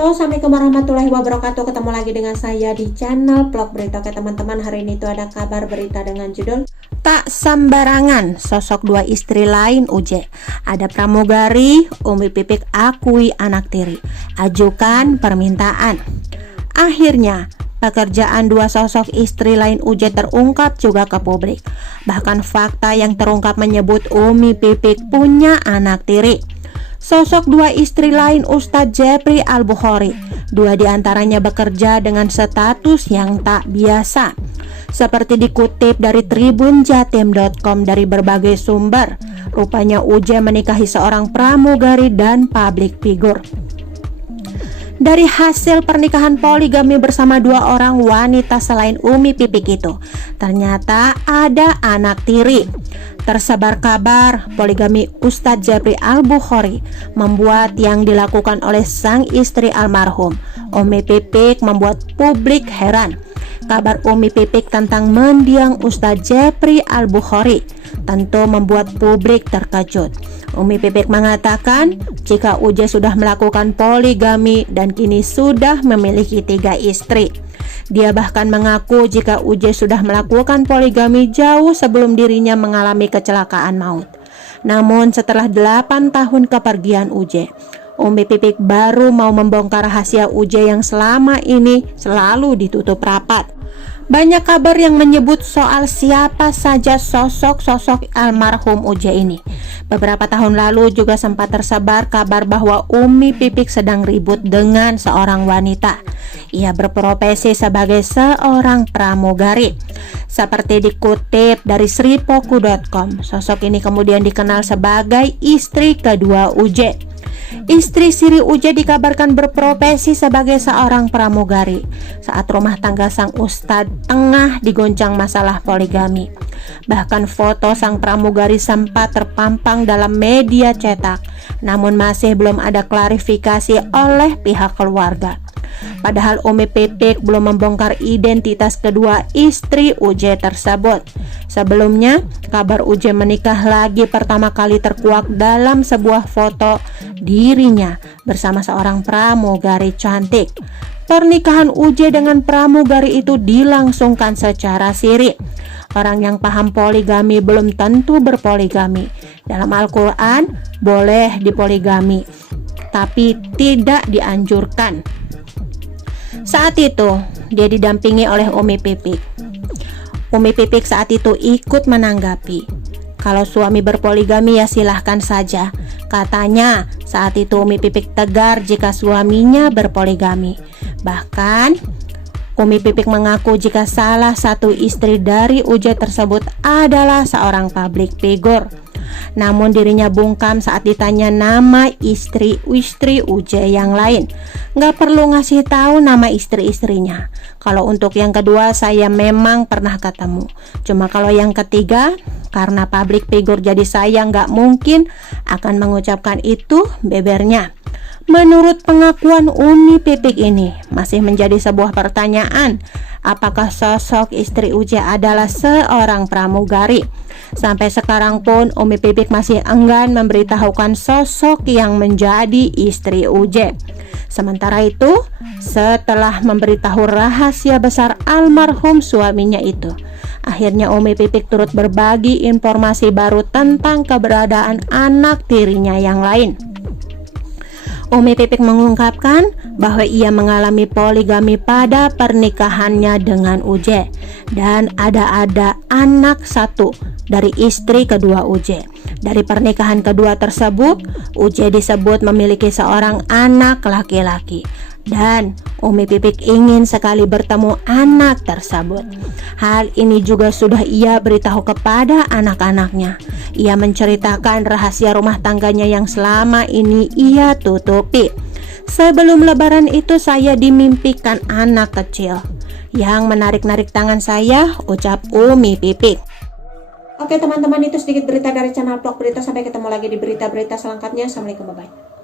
Halo, assalamualaikum warahmatullahi wabarakatuh. Ketemu lagi dengan saya di channel Vlog Berita. Oke teman-teman, hari ini tuh ada kabar berita dengan judul Tak Sembarangan, Sosok Dua Istri Lain Uj. Ada pramugari, Umi Pipik akui anak tiri, ajukan permintaan. Akhirnya pekerjaan dua sosok istri lain Uj terungkap juga ke publik. Bahkan fakta yang terungkap menyebut Umi Pipik punya anak tiri. Sosok dua istri lain Ustadz Jepri Al-Bukhari, dua diantaranya bekerja dengan status yang tak biasa. Seperti dikutip dari tribunjatim.com dari berbagai sumber, rupanya Uj menikahi seorang pramugari dan public figure. Dari hasil pernikahan poligami bersama dua orang wanita selain Umi Pipik itu, ternyata ada anak tiri. Tersebar kabar poligami Ustadz Jepri Al-Bukhari membuat yang dilakukan oleh sang istri almarhum Umi Pipik membuat publik heran. Kabar Umi Pipik tentang mendiang Ustadz Jepri Al-Bukhari tentu membuat publik terkejut. Umi Pipik mengatakan jika Uj sudah melakukan poligami dan kini sudah memiliki 3 istri. Dia bahkan mengaku jika Uj sudah melakukan poligami jauh sebelum dirinya mengalami kecelakaan maut. Namun setelah 8 tahun kepergian Uj, Umi Pipik baru mau membongkar rahasia Uj yang selama ini selalu ditutup rapat. Banyak kabar yang menyebut soal siapa saja sosok-sosok almarhum Uj ini. Beberapa tahun lalu juga sempat tersebar kabar bahwa Umi Pipik sedang ribut dengan seorang wanita. Ia berprofesi sebagai seorang pramugari. Seperti dikutip dari sripoku.com, sosok ini kemudian dikenal sebagai istri kedua Uj. Istri Siri Uj dikabarkan berprofesi sebagai seorang pramugari saat rumah tangga sang ustadz tengah digoncang masalah poligami. Bahkan foto sang pramugari sempat terpampang dalam media cetak, namun masih belum ada klarifikasi oleh pihak keluarga. Padahal Umi Pipik belum membongkar identitas kedua istri Uj tersebut. Sebelumnya, kabar Uj menikah lagi pertama kali terkuak dalam sebuah foto dirinya bersama seorang pramugari cantik. Pernikahan Uj dengan pramugari itu dilangsungkan secara siri. Orang yang paham poligami belum tentu berpoligami. Dalam Al-Quran boleh dipoligami, tapi tidak dianjurkan. Saat itu dia didampingi oleh Umi Pipik. Umi Pipik saat itu ikut menanggapi, kalau suami berpoligami ya silahkan saja. Katanya saat itu Umi Pipik tegar jika suaminya berpoligami. Bahkan Umi Pipik mengaku jika salah satu istri dari Uj tersebut adalah seorang public figure. Namun dirinya bungkam saat ditanya nama istri Uj yang lain. Nggak perlu ngasih tahu nama istri-istrinya. Kalau untuk yang kedua saya memang pernah ketemu. Cuma kalau yang ketiga, karena public figure jadi saya nggak mungkin akan mengucapkan itu, bebernya. Menurut pengakuan Umi Pipik ini masih menjadi sebuah pertanyaan, apakah sosok istri Uj adalah seorang pramugari? Sampai sekarang pun Umi Pipik masih enggan memberitahukan sosok yang menjadi istri Uj. Sementara itu, setelah memberitahu rahasia besar almarhum suaminya itu, akhirnya Umi Pipik turut berbagi informasi baru tentang keberadaan anak tirinya yang lain. Umi Pipik mengungkapkan bahwa ia mengalami poligami pada pernikahannya dengan Uj dan ada anak satu dari istri kedua Uj. Dari pernikahan kedua tersebut, Uj disebut memiliki seorang anak laki-laki dan Umi Pipik ingin sekali bertemu anak tersebut. Hal ini juga sudah ia beritahu kepada anak-anaknya. Ia menceritakan rahasia rumah tangganya yang selama ini ia tutupi. Sebelum lebaran itu saya dimimpikan anak kecil yang menarik-narik tangan saya, ucap Umi Pipik. Oke teman-teman, itu sedikit berita dari channel Vlog Berita. Sampai ketemu lagi di berita-berita selanjutnya. Assalamualaikum, bye-bye.